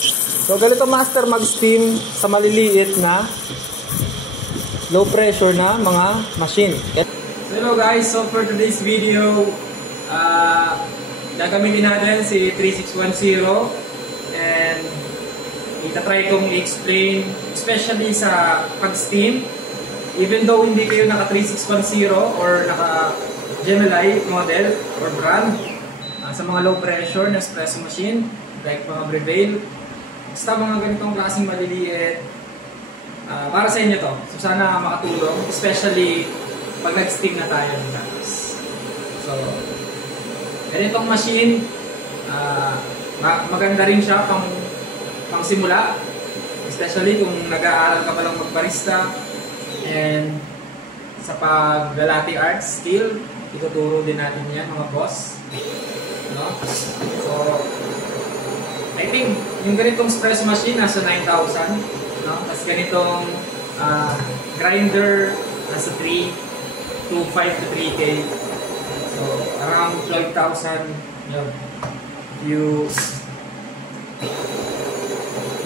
So ganito master mag-steam sa maliliit na low pressure na mga machine. So hello guys, so for today's video, gagamitin natin si 3610 and itatry kong i-explain especially sa pag-steam. Even though hindi kayo naka 3610 or naka Gemini model or brand, sa mga low pressure na espresso machine like mga Prevail, basta mga ganitong klaseng maliliit, para sa inyo to. So sana makatulong, especially pag nag-steam na tayo ng gatas. So ganitong machine, maganda rin siya pang simula, especially kung nag-aaral ka palang magbarista. And sa pag-latte art skill, ituturo din natin yan mga boss, no? So I think yung ganitong espresso machine nasa 9,000, no? Tapos ganitong grinder nasa 3 to 5 to 3K. So around 12,000. You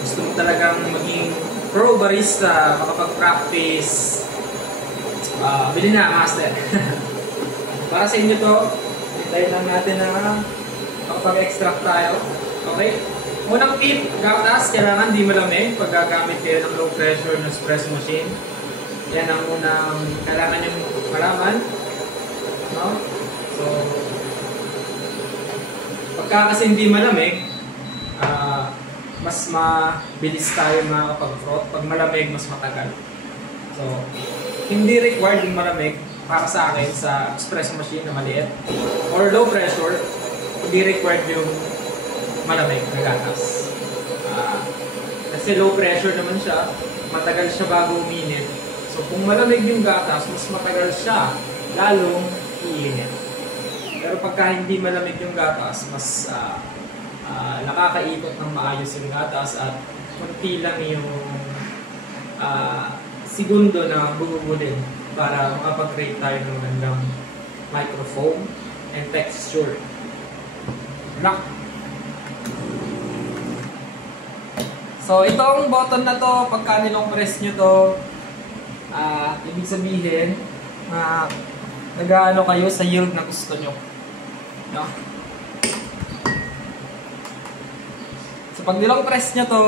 gusto mo talagang maging pro barista, makapag-practice, bilhin na master. Para sa inyo to, hintayin lang natin na makapag-extract tayo. Okay? Unang tip, gatas, kailangan di malamig pag gagamit kayo ng low pressure na espresso machine. Yan ang unang kailangan nyo malaman. No? So, pagka kasi hindi malamig, mas mabilis tayo makakapag-froth. Pag malamig, mas matagal. So, hindi required yung malamig para sa akin sa espresso machine na maliit or low pressure. Hindi required yung malamig na gatas. Kasi low pressure naman siya, matagal siya bago uminit. So, kung malamig yung gatas, mas matagal siya lalong iinit. Pero pagka hindi malamig yung gatas, mas nakakaikot ng maayos yung gatas at konti lang yung segundo na bubulin para makapag-create tayo ng magandang microfoam and texture. Rock! So itong button na to, pagka nilong press nyo to, ibig sabihin nag-aano kayo sa yield na gusto nyo. No? So pag nilong press nyo to,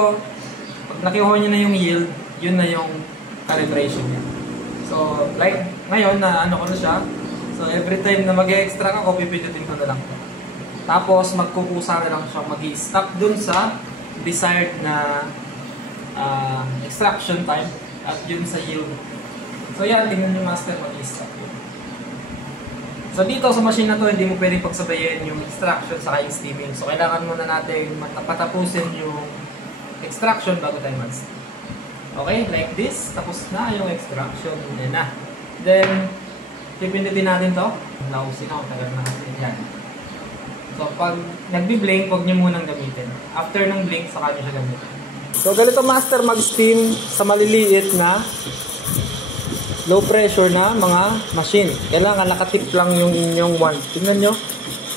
pag nakuha nyo na yung yield, yun na yung calibration niya. So like ngayon na ano ko na siya, so every time na mag-extract ako, pipindutin ko na lang to. Tapos magkukusa na lang siya, mag-i-stop dun sa desired na extraction time at yun sa yield. So yan, tingnan nyo master, mag-i-stop yun. So dito sa machine na to, hindi mo pwedeng pagsabayin yung extraction sa yung steaming. So kailangan muna natin patapusin yung extraction bago tayo mag-steam. Okay, like this, tapos na yung extraction. Yan na. Then, pipindutin natin to. Lausin ako, tagal na natin yan. So pag nagbi-blink, huwag nyo munang gamitin. After ng blink, saka nyo siya gamitin. So ganito master mag-steam sa maliliit na low pressure na mga machine. Kailangan nakatip lang yung inyong one. Tingnan nyo.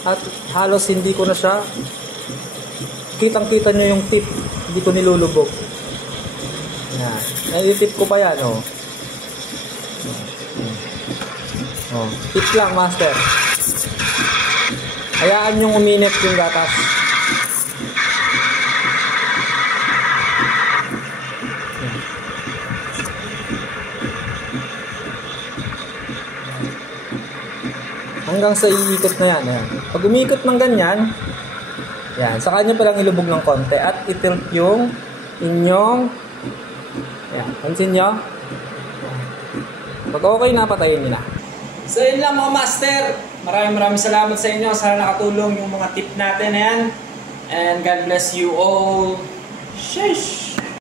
At halos hindi ko na siya, kitang-kita nyo yung tip. Hindi ko nilulubog. Yan. Nalitip ko pa yan. Oh. Oh. Tip lang master. Hayaan yung uminit yung gatas. Hanggang sa iikot na yan. Ayan. Pag umiikot ng ganyan, yan, sa kanya palang ilubog ng konti at itilt yung inyong, yan, pansin nyo? Pag okay na, patayin nyo na. So yun lang mga master. Maraming salamat sa inyo. Sana nakatulong yung mga tip natin. Ayan. And God bless you all. Sheesh!